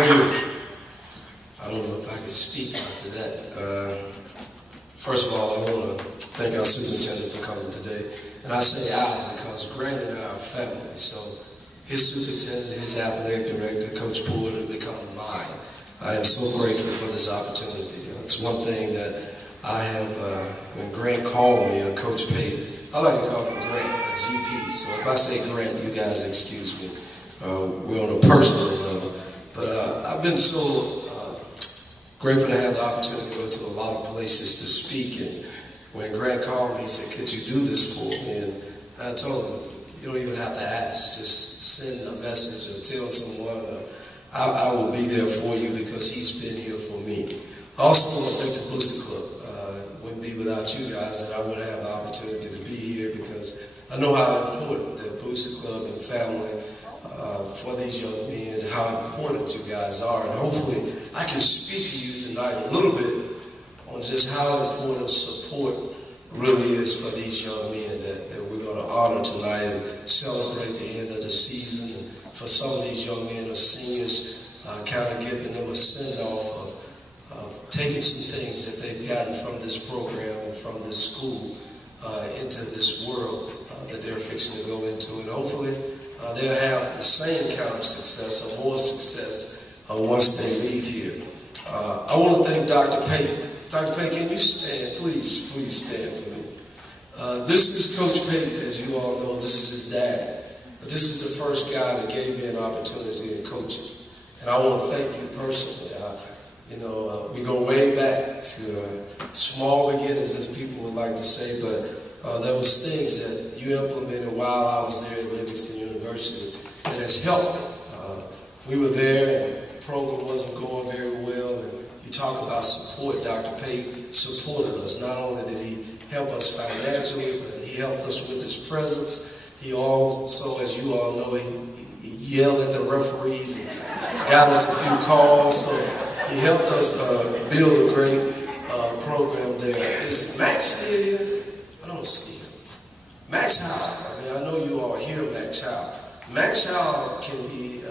Thank you. I don't know if I can speak after that. First of all, I want to thank our superintendent for coming today. And I say our because Grant and I are family. So his superintendent, his athletic director, Coach Porter, become mine. I am so grateful for this opportunity. It's one thing that I have, when Grant called me, or Coach Payton, I like to call him Grant, a GP. So if I say Grant, you guys excuse me. We're on a personal level. But I've been so grateful to have the opportunity to go to a lot of places to speak. And when Grant called me, he said, could you do this for me? And I told him, you don't even have to ask. Just send a message or tell someone. I will be there for you because he's been here for me. I also want to thank the Booster Club. Wouldn't be without you guys that I would have the opportunity to be here because I know how important the Booster Club and family for these young men and how important you guys are. And hopefully I can speak to you tonight a little bit on just how important support really is for these young men that we're going to honor tonight and celebrate the end of the season. And for some of these young men or seniors, kind of giving them a send-off of taking some things that they've gotten from this program and from this school into this world that they're fixing to go into. And hopefully they'll have the same kind of success or more success once they leave here. I want to thank Dr. Payton. Dr. Payton, can you stand? Please stand for me. This is Coach Payton, as you all know. This is his dad. But this is the first guy that gave me an opportunity in coaching. And I want to thank you personally. We go way back to small beginnings, as people would like to say, but there was things that you implemented while I was there at Livingston University that has helped. We were there and the program wasn't going very well, and you talk about support. Dr. Payton supported us. Not only did he help us financially, but he helped us with his presence. He also, as you all know, he yelled at the referees and got us a few calls. So he helped us build a great program there. Is Max still here? I don't see him. Max Howell. I know you all hear Max Howell. Max Howell can be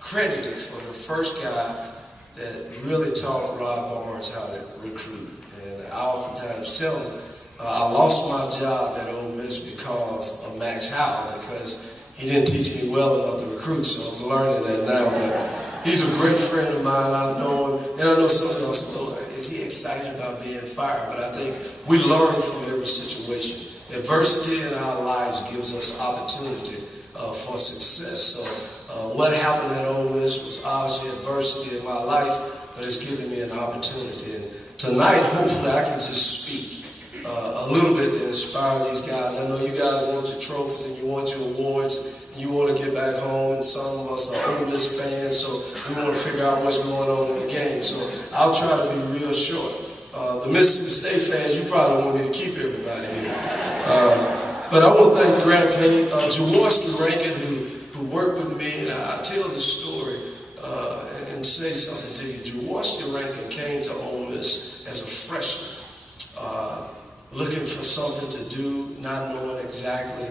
credited for the first guy that really taught Rod Barnes how to recruit. And I oftentimes tell him, I lost my job at Ole Miss because of Max Howell, because he didn't teach me well enough to recruit, so I'm learning that now. But he's a great friend of mine. I know him, and I know some of us, is he excited about being fired? But I think we learn from every situation. Adversity in our lives gives us opportunity for success. So what happened at Ole Miss was obviously adversity in my life, but it's given me an opportunity. And tonight, hopefully, I can just speak a little bit to inspire these guys. I know you guys want your trophies and you want your awards, and you want to get back home, and some of us are Ole Miss fans, so we want to figure out what's going on in the game. So I'll try to be real short. The Mississippi State fans, you probably want me to keep everybody here. But I want to thank Grant Payton, Jaworski Rankin, who worked with me, and I tell the story and say something to you. Jaworski Rankin came to Ole Miss as a freshman, looking for something to do, not knowing exactly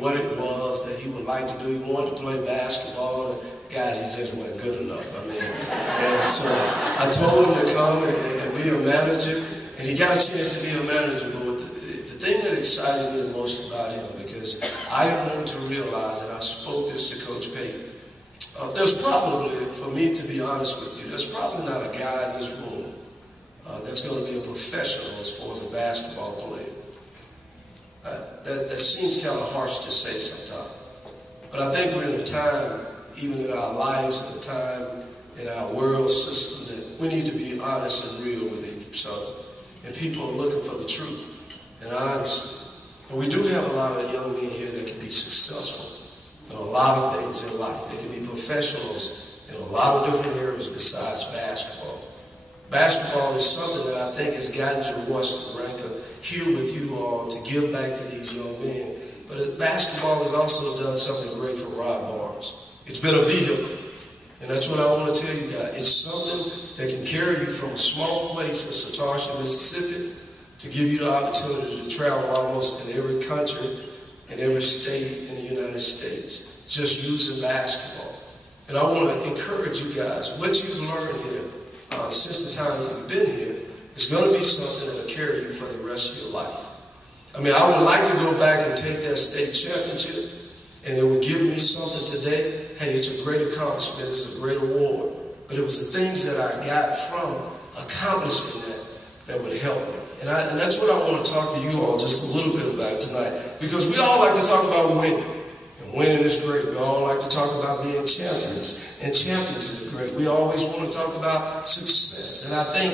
what it was that he would like to do. He wanted to play basketball, and guys, he just wasn't good enough. And so I told him to come and be a manager, and he got a chance to be a manager. But the thing that excited me the most about him, because I wanted to realize, and I spoke this to Coach Payton, there's probably, for me to be honest with you, there's probably not a guy in this room that's going to be a professional as far as a basketball player. That seems kind of harsh to say sometimes. But I think we're in a time, even in our lives, in a time in our world system, that we need to be honest and real with each other. And people are looking for the truth and honesty. But we do have a lot of young men here that can be successful in a lot of things in life. They can be professionals in a lot of different areas besides basketball. Basketball is something that I think has gotten Jaworski Rankin here with you all to give back to these young men. But basketball has also done something great for Rod Barnes. It's been a vehicle. And that's what I want to tell you guys. It's something that can carry you from a small place in Satoshi, Mississippi, to give you the opportunity to travel almost in every country and every state in the United States, just using basketball. And I want to encourage you guys, what you've learned here since the time you've been here is going to be something that will carry you for the rest of your life. I mean, I would like to go back and take that state championship, and it would give me something today. Hey, it's a great accomplishment, it's a great award. But it was the things that I got from accomplishing that would help me. And that's what I want to talk to you all just a little bit about tonight. Because we all like to talk about winning. And winning is great. We all like to talk about being champions. And champions is great. We always want to talk about success. And I think,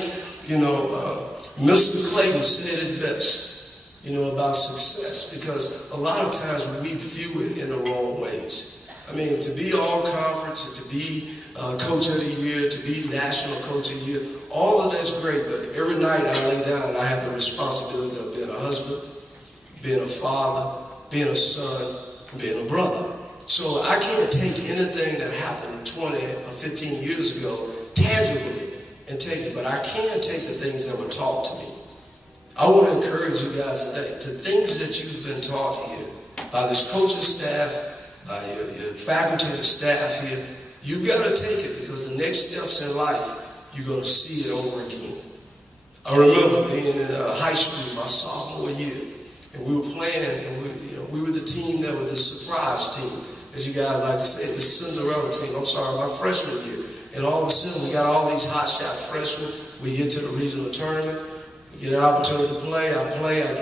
Mr. Clayton said it best, about success. Because a lot of times we view it in the wrong ways. I mean, to be all conference, and to be coach of the year, to be national coach of the year, all of that's great, but every night I lay down and I have the responsibility of being a husband, being a father, being a son, and being a brother. So I can't take anything that happened 20 or 15 years ago tangibly and take it, but I can take the things that were taught to me. I want to encourage you guys today to things that you've been taught here by this coaching staff, by your faculty and staff here. You've got to take it, because the next steps in life, you're going to see it over again. I remember being in high school my sophomore year, and we were playing, and we were the team that was the surprise team, as you guys like to say, the Cinderella team. I'm sorry, my freshman year. And all of a sudden, we got all these hotshot freshmen. We get to the regional tournament, we get an opportunity to play, I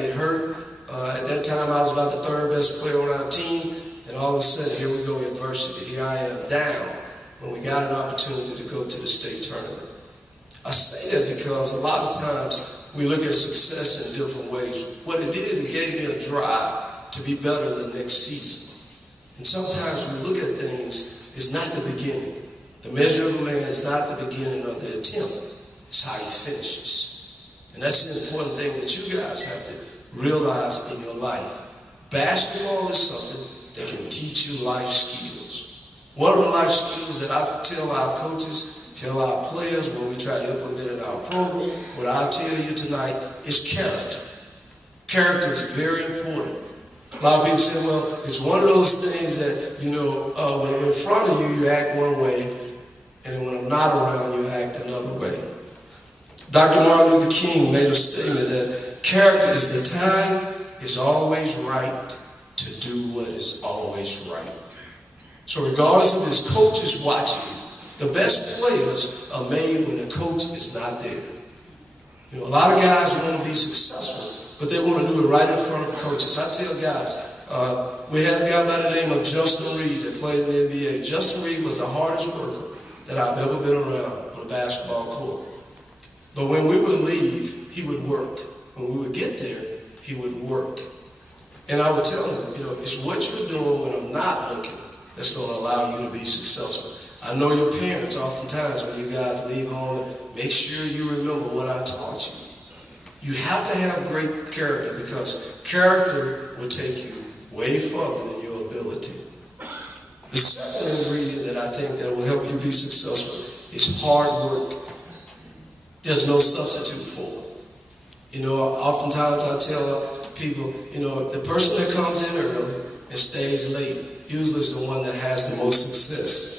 get hurt. At that time, I was about the third best player on our team, and all of a sudden, here we go, adversity. Here I am, down, when we got an opportunity to go to the state tournament. I say that because a lot of times we look at success in different ways. What it did, it gave me a drive to be better the next season. And sometimes we look at things, it's not the beginning. The measure of a man is not the beginning of the attempt, it's how he finishes. And that's an important thing that you guys have to realize in your life. Basketball is something that can teach you life skills. One of the life skills that I tell our coaches, tell our players when we try to implement in our program, what I tell you tonight is character. Character is very important. A lot of people say, well, it's one of those things that, when I'm in front of you, you act one way, and when I'm not around, you act another way. Dr. Martin Luther King made a statement that character is the time is always right to do what is always right. So regardless of this coach is watching, the best players are made when the coach is not there. A lot of guys want to be successful, but they want to do it right in front of the coaches. I tell guys, we had a guy by the name of Justin Reed that played in the NBA. Justin Reed was the hardest worker that I've ever been around on a basketball court. But when we would leave, he would work. When we would get there, he would work. And I would tell him, it's what you're doing when I'm not looking that's going to allow you to be successful. I know your parents, oftentimes, when you guys leave home, make sure you remember what I taught you. You have to have great character, because character will take you way further than your ability. The second ingredient that I think that will help you be successful is hard work. There's no substitute for it. Oftentimes I tell people, the person that comes in early and stays late usually is the one that has the most success.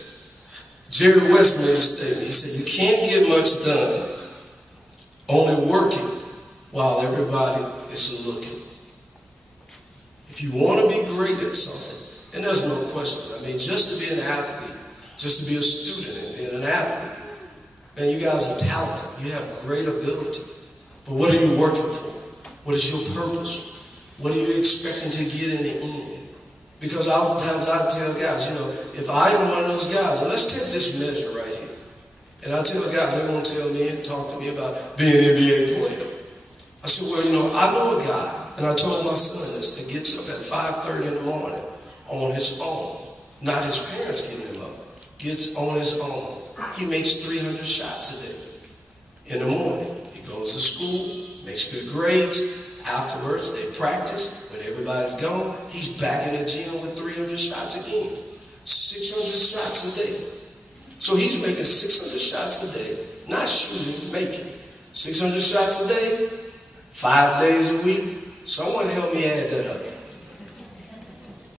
Jerry West made a statement. He said, you can't get much done only working while everybody is looking. If you want to be great at something, and there's no question, just to be an athlete, just to be a student and being an athlete, man, you guys are talented. You have great ability. But what are you working for? What is your purpose? What are you expecting to get in the end? Because oftentimes I tell guys, if I am one of those guys, and let's take this measure right here. And I tell the guys, they won't tell me and talk to me about being an NBA player. I said, well, I know a guy, and I told my son this, that gets up at 5:30 in the morning on his own. Not his parents getting him up. Gets on his own. He makes 300 shots a day in the morning. He goes to school, makes good grades. Afterwards, they practice. When everybody's gone, he's back in the gym with 300 shots again. 600 shots a day. So he's making 600 shots a day. Not shooting, making. 600 shots a day, 5 days a week. Someone help me add that up.